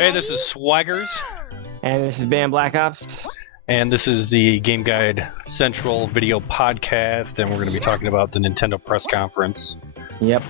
Hey, this is Swaggers. And this is Bamblakopz. And this is the GameGuideCentral Video Podcast, and we're going to be talking about the Nintendo press conference. Yep.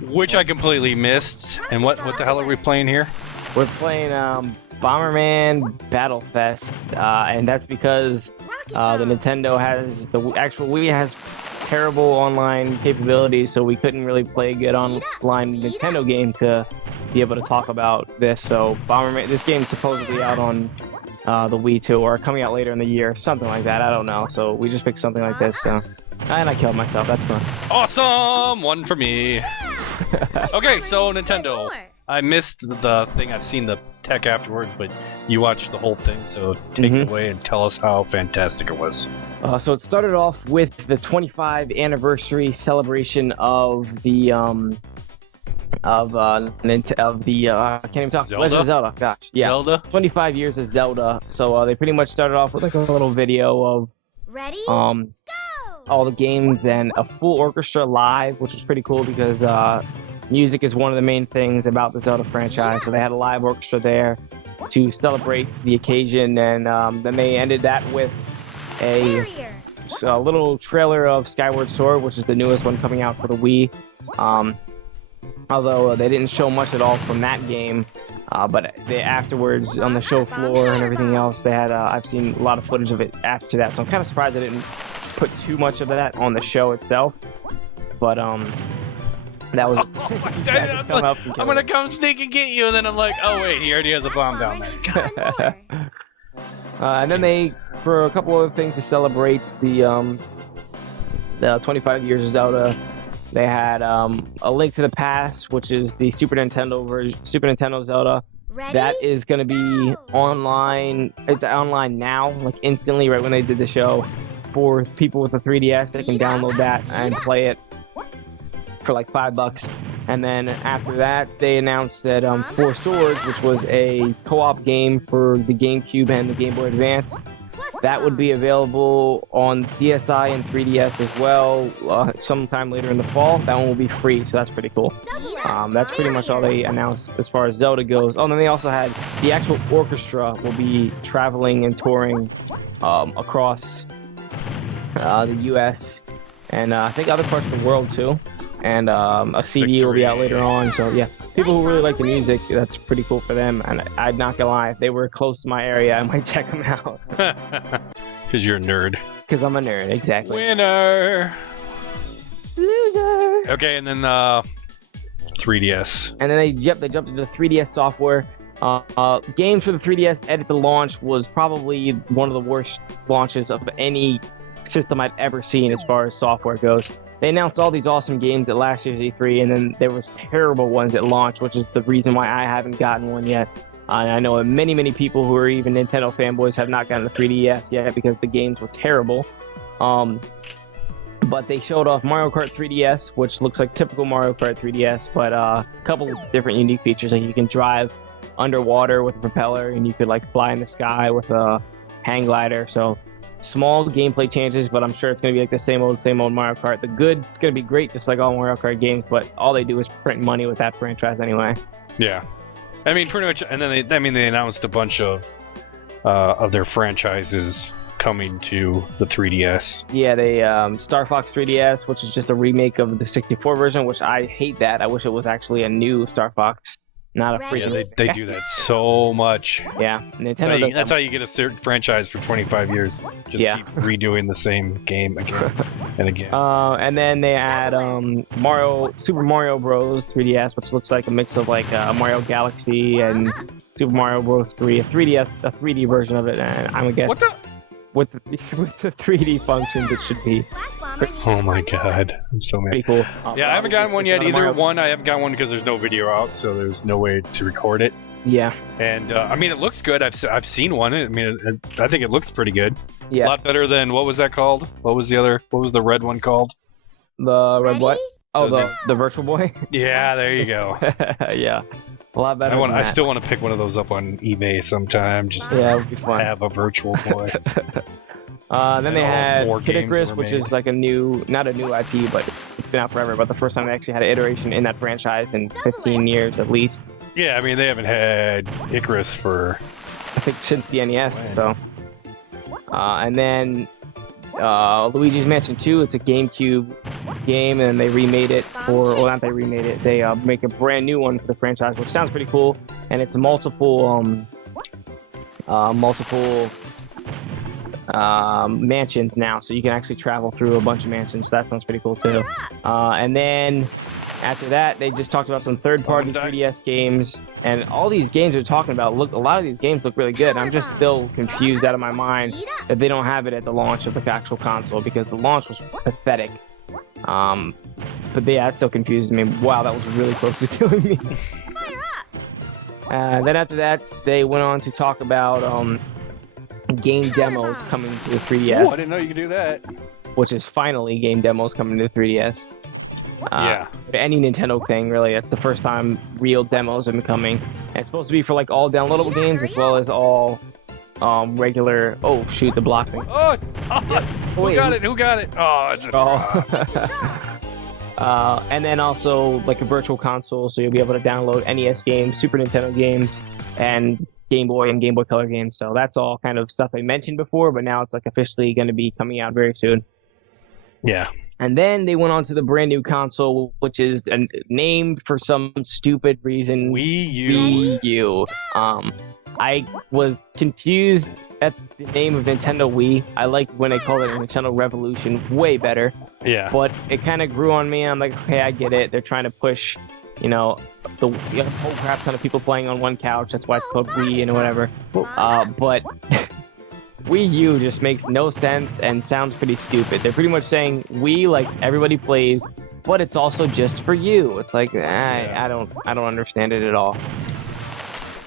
Which I completely missed. And what the hell are we playing here? We're playing Bomberman Battlefest, and that's because the Nintendo has, the actual Wii has terrible online capabilities, so we couldn't really play a good online Nintendo game to be able to talk about this. So Bomberman, this game is supposedly out on the Wii too, or coming out later in the year, something like that. I don't know. So we just picked something like this. So, and I killed myself. That's fun. Awesome! One for me. Okay, so Nintendo. I missed the thing. I've seen the tech afterwards, but you watched the whole thing, so take it away and tell us how fantastic it was. So it started off with the 25 anniversary celebration of the I can't even talk. Zelda? Legend of Zelda. Gosh, yeah. Zelda? 25 years of Zelda. So they pretty much started off with like a little video of all the games and a full orchestra live, which was pretty cool because music is one of the main things about the Zelda franchise. So they had a live orchestra there to celebrate the occasion, and then they ended that with a little trailer of Skyward Sword, which is the newest one coming out for the Wii. Although they didn't show much at all from that game, but they afterwards on the show floor and everything else, they had I've seen a lot of footage of it after that. So I'm kind of surprised they didn't put too much of that on the show itself. But that was. I'm gonna come sneak and get you, and then I'm like, oh wait, he already has a bomb down there. And then they, for a couple other things to celebrate the 25 years of Zelda, they had A Link to the Past, which is the Super Nintendo Zelda. That is going to be online. It's online now, like instantly, right when they did the show. For people with a 3DS, they can download that and play it for like $5. And then after that, they announced that Four Swords, which was a co-op game for the GameCube and the Game Boy Advance, that would be available on DSi and 3DS as well sometime later in the fall. That one will be free, so that's pretty cool. That's pretty much all they announced as far as Zelda goes. Oh, and then they also had the actual orchestra will be traveling and touring across the US and I think other parts of the world too. And a CD will be out later on, so yeah. People who really like the music, that's pretty cool for them, and I'm not gonna lie, if they were close to my area, I might check them out. Because you're a nerd. Because I'm a nerd, exactly. Winner! Loser! Okay, and then 3DS. And then they jumped into the 3DS software. Games for the 3DS at the launch was probably one of the worst launches of any system I've ever seen as far as software goes. They announced all these awesome games at last year's E3, and then there was terrible ones at launch, which is the reason why I haven't gotten one yet. I know many people who are even Nintendo fanboys have not gotten a 3DS yet because the games were terrible. But they showed off Mario Kart 3DS, which looks like typical Mario Kart 3DS, but a couple of different unique features. Like you can drive underwater with a propeller, and you could like fly in the sky with a hang glider. So small gameplay changes, but I'm sure it's going to be like the same old Mario Kart. The good, it's going to be great, just like all Mario Kart games, but all they do is print money with that franchise anyway. Yeah. I mean, pretty much, and then they announced a bunch of their franchises coming to the 3DS. Yeah, they Star Fox 3DS, which is just a remake of the 64 version, which I hate that. I wish it was actually a new Star Fox. Not a freaking... Yeah, they do that so much. Yeah, Nintendo that's how you get a certain franchise for 25 years. Just keep redoing the same game again and again. And then they add Super Mario Bros. 3DS, which looks like a mix of like Mario Galaxy and Super Mario Bros. 3, a 3D version of it, and I'm gonna guess what the? With the 3D functions it should be. Oh my god, I'm so mad. Pretty cool. Yeah, I haven't gotten one yet either. I haven't gotten one because there's no video out, so there's no way to record it. Yeah. And I mean, it looks good. I've seen one. I mean, I think it looks pretty good. Yeah. A lot better than what was that called? What was the red one called? The red what? Oh, the Virtual Boy. Yeah, there you go. Yeah. A lot better. I still want to pick one of those up on eBay sometime. Just it would be fun. Have a Virtual Boy. Then they had Kid Icarus, which is like not a new IP, but it's been out forever. But the first time they actually had an iteration in that franchise in 15 years at least. Yeah, I mean, they haven't had Icarus for... I think since the NES, so. And then Luigi's Mansion 2, it's a GameCube game, and they remade it for... Well, not they remade it. They make a brand new one for the franchise, which sounds pretty cool. And it's multiple mansions now, so you can actually travel through a bunch of mansions. So that sounds pretty cool, too. And then... After that, they just talked about some third-party 3DS games, and all these games they're talking about, a lot of these games look really good. I'm just still confused out of my mind that they don't have it at the launch of the actual console, because the launch was pathetic. But yeah, that still confuses me. Wow, that was really close to killing me. Then after that, they went on to talk about game demos coming to the 3DS. Oh, I didn't know you could do that. Which is finally game demos coming to the 3DS. Yeah. Any Nintendo thing, really. It's the first time real demos have been coming. And it's supposed to be for like all downloadable games as well as all regular. Oh shoot, the block thing. Oh, Who got it? Oh, it's and then also like a virtual console, so you'll be able to download NES games, Super Nintendo games, and Game Boy and Game Boy Color games. So that's all kind of stuff I mentioned before, but now it's like officially going to be coming out very soon. Yeah. And then they went on to the brand new console, which is named for some stupid reason Wii U. I was confused at the name of Nintendo Wii. I like when they call it Nintendo Revolution way better. Yeah. But it kind of grew on me. I'm like, okay, I get it. They're trying to push, you know, the whole crap ton of people playing on one couch. That's why it's called Wii and whatever. But Wii U just makes no sense and sounds pretty stupid. They're pretty much saying Wii, like everybody plays, but it's also just for you. It's like I don't understand it at all.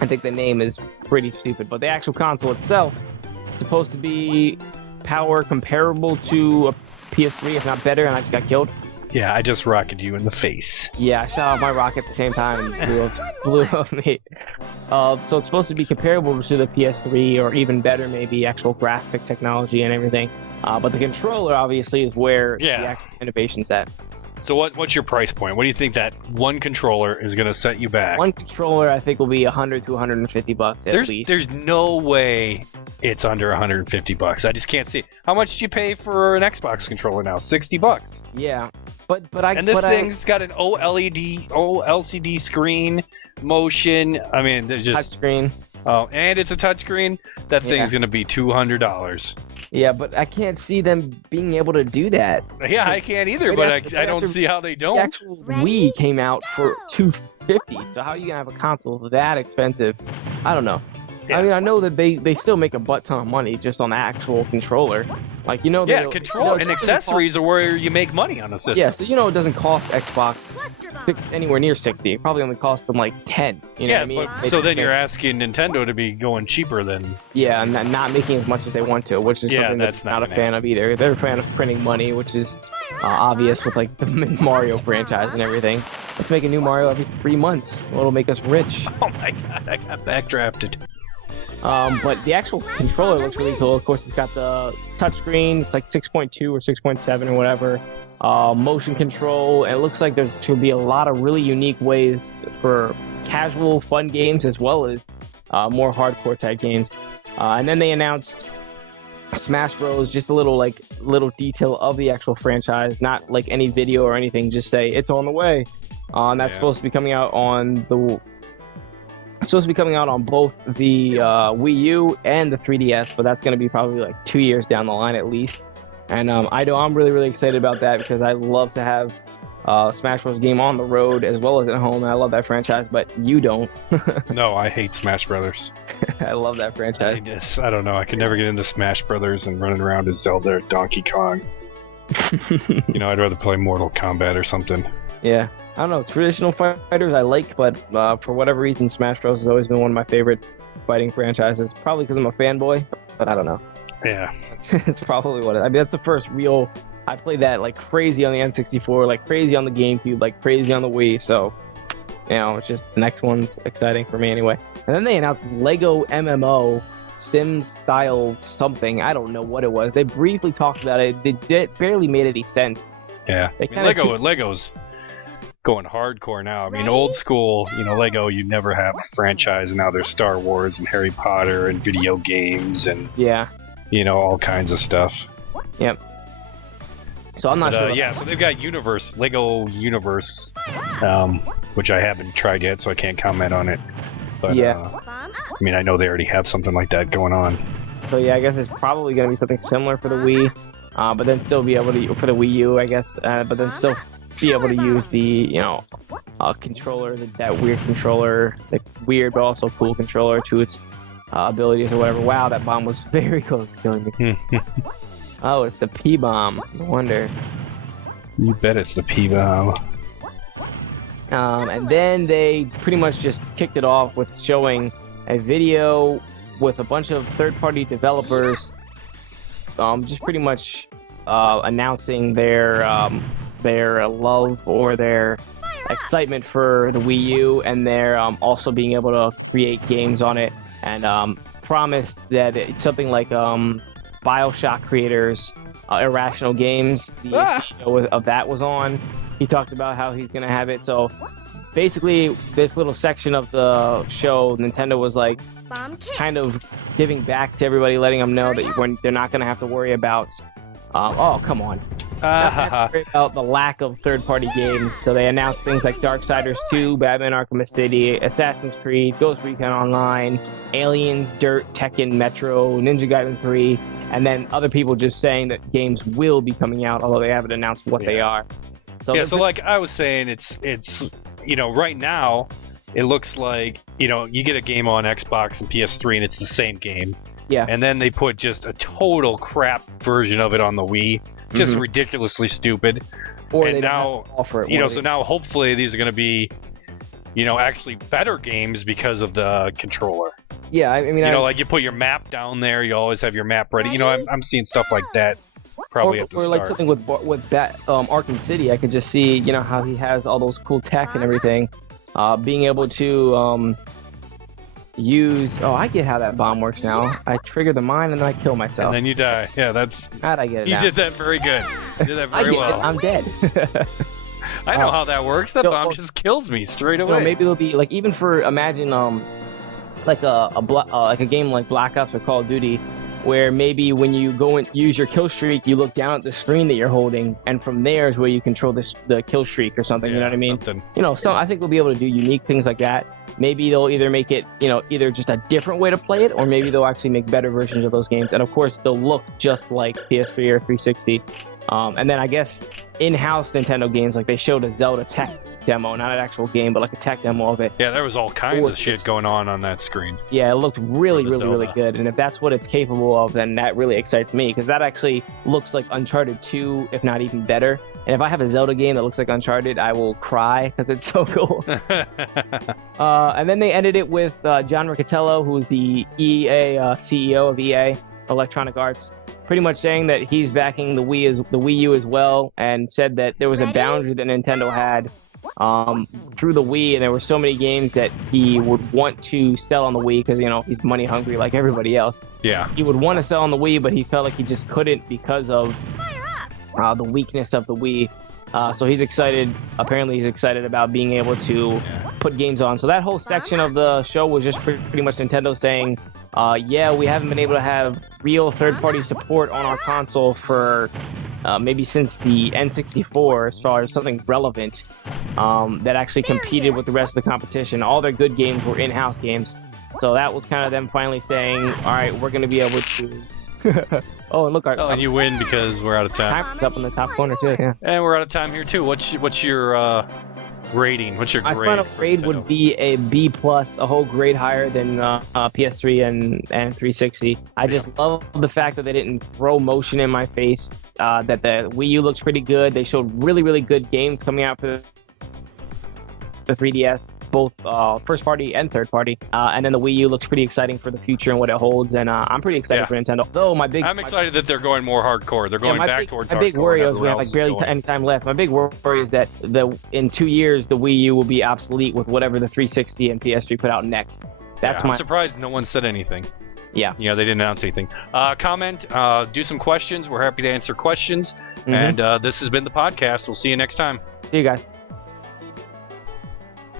I think the name is pretty stupid, but the actual console itself is supposed to be power comparable to a PS3, if not better, and I just got killed. Yeah, I just rocketed you in the face. Yeah, I shot off my rocket at the same time and blew up me. So it's supposed to be comparable to the PS3, or even better, maybe actual graphic technology and everything. But the controller, obviously, is where the actual innovation's at. So what's your price point? What do you think that one controller is going to set you back? One controller, I think, will be $100 to $150 at least. There's no way it's under $150. I just can't see it. How much do you pay for an Xbox controller now? $60. Yeah, but this thing's got an OLCD screen, motion. I mean, there's just touchscreen. Oh, and it's a touchscreen. That thing's gonna be $200. Yeah, but I can't see them being able to do that. Yeah, I can't either, but I don't see how they don't. The actual Wii came out for $250, so how are you gonna have a console that expensive? I don't know. Yeah. I mean, I know that they still make a butt ton of money just on the actual controller. Like, you know... Yeah, controller and accessories are where you make money on the system. Yeah, so you know it doesn't cost Xbox anywhere near $60. It probably only costs them like $10. You know what I mean? But, so then you're asking Nintendo to be going cheaper than... Yeah, and not making as much as they want to, which is something that's not a fan of either. They're a fan of printing money, which is obvious with like the Mario franchise and everything. Let's make a new Mario every 3 months. It'll make us rich. Oh my god, I got backdrafted. But the actual controller looks really cool. Of course, it's got the touchscreen. It's like 6.2 or 6.7 or whatever. Motion control. And it looks like there's going to be a lot of really unique ways for casual, fun games as well as more hardcore type games. And then they announced Smash Bros. Just a little detail of the actual franchise, not like any video or anything. Just say it's on the way. And that's supposed to be coming out on the. It's supposed to be coming out on both the Wii U and the 3DS, but that's going to be probably like 2 years down the line at least. And I'm really, really excited about that because I love to have Smash Bros. Game on the road as well as at home. And I love that franchise, but you don't. No, I hate Smash Brothers. I love that franchise. I don't know. I could never get into Smash Brothers and running around as Zelda or Donkey Kong. You know, I'd rather play Mortal Kombat or something. Yeah. I don't know, traditional fighters I like, but for whatever reason, Smash Bros. Has always been one of my favorite fighting franchises. Probably because I'm a fanboy, but I don't know. Yeah. It's probably what it is. I mean, that's the first real... I played that like crazy on the N64, like crazy on the GameCube, like crazy on the Wii, so... You know, it's just the next one's exciting for me anyway. And then they announced Lego MMO, Sim-style something. I don't know what it was. They briefly talked about it. It barely made any sense. Yeah. Legos... going hardcore now. I mean, old school, Lego, you never have a franchise, and now there's Star Wars and Harry Potter and video games and all kinds of stuff. Yep. So I'm not sure. So they've got Lego Universe, which I haven't tried yet, so I can't comment on it. But I mean, I know they already have something like that going on. So yeah, I guess it's probably going to be something similar for the Wii, but then still be able to for the Wii U, I guess. But then still be able to use the controller, that weird controller, the weird but also cool controller to its abilities or whatever. Wow, that bomb was very close to killing me. Oh, it's the P-bomb. No wonder. You bet it's the P-bomb. And then they pretty much just kicked it off with showing a video with a bunch of third-party developers, just pretty much announcing their love or their excitement for the Wii U, and their also being able to create games on it, and promised that it's something like BioShock creators, Irrational Games, the CEO of that was on. He talked about how he's going to have it. So basically, this little section of the show, Nintendo was like kind of giving back to everybody, letting them know that they're not going to have to worry about come on. About the lack of third-party games. So they announced things like Darksiders 2, Batman Arkham City, Assassin's Creed, Ghost Recon Online, Aliens, Dirt, Tekken, Metro, Ninja Gaiden 3, and then other people just saying that games will be coming out, although they haven't announced what they are. So like I was saying, it's right now, it looks like, you get a game on Xbox and PS3 and it's the same game. Yeah. And then they put just a total crap version of it on the Wii. Just ridiculously stupid. Or and they now, offer it. So now hopefully these are going to be, actually better games because of the controller. Yeah, I mean, like you put your map down there, you always have your map ready. I'm seeing stuff like that probably at the start. Or like something with Arkham City, I could just see, how he has all those cool tech and everything. Being able to use... Oh, I get how that bomb works now. I trigger the mine and then I kill myself. And then you die. Yeah, that's... How'd I get it You now? did that very good. You did that very well. I'm dead. I know how that works. That bomb just kills me straight away. So maybe it'll be, like, even for, imagine, like a game like Black Ops or Call of Duty, where maybe when you go and use your kill streak, you look down at the screen that you're holding, and from there is where you control the kill streak or something. You know what I mean? Something. I think we'll be able to do unique things like that. Maybe they'll either make it, either just a different way to play it, or maybe they'll actually make better versions of those games. And of course, they'll look just like PS3 or 360. And then I guess in-house Nintendo games, like they showed a Zelda tech demo, not an actual game, but like a tech demo of it. Yeah, there was all kinds of shit going on that screen. Yeah, it looked really good. And if that's what it's capable of, then that really excites me, because that actually looks like Uncharted 2, if not even better. And if I have a Zelda game that looks like Uncharted, I will cry because it's so cool. And then they ended it with John Riccitiello, who's the EA CEO of EA, Electronic Arts, pretty much saying that he's backing the Wii U as well, and said that there was a boundary that Nintendo had through the Wii, and there were so many games that he would want to sell on the Wii because, he's money hungry like everybody else. Yeah. He would want to sell on the Wii, but he felt like he just couldn't because of the weakness of the Wii. So he's excited. Apparently he's excited about being able to put games on. So that whole section of the show was just pretty much Nintendo saying, we haven't been able to have real third-party support on our console for maybe since the N64, as far as something relevant that actually competed with the rest of the competition. All their good games were in-house games. So that was kind of them finally saying, all right, we're going to be able to... Oh, and look, and you win because we're out of time. Time's up in the top corner too. Yeah. And we're out of time here too. What's your rating? What's your grade? My final grade would be a B+, a whole grade higher than PS3 and 360. I just love the fact that they didn't throw motion in my face. That the Wii U looks pretty good. They showed really good games coming out for the 3DS. Both first party and third party, and then the Wii U looks pretty exciting for the future and what it holds, and I'm pretty excited for Nintendo. Though I'm excited that they're going more hardcore. They're going back towards hardcore. My big worry is we have like barely any time left. My big worry is that in 2 years the Wii U will be obsolete with whatever the 360 and PS3 put out next. I'm surprised no one said anything. Yeah. They didn't announce anything. Comment, do some questions. We're happy to answer questions. And this has been the podcast. We'll see you next time. See you guys.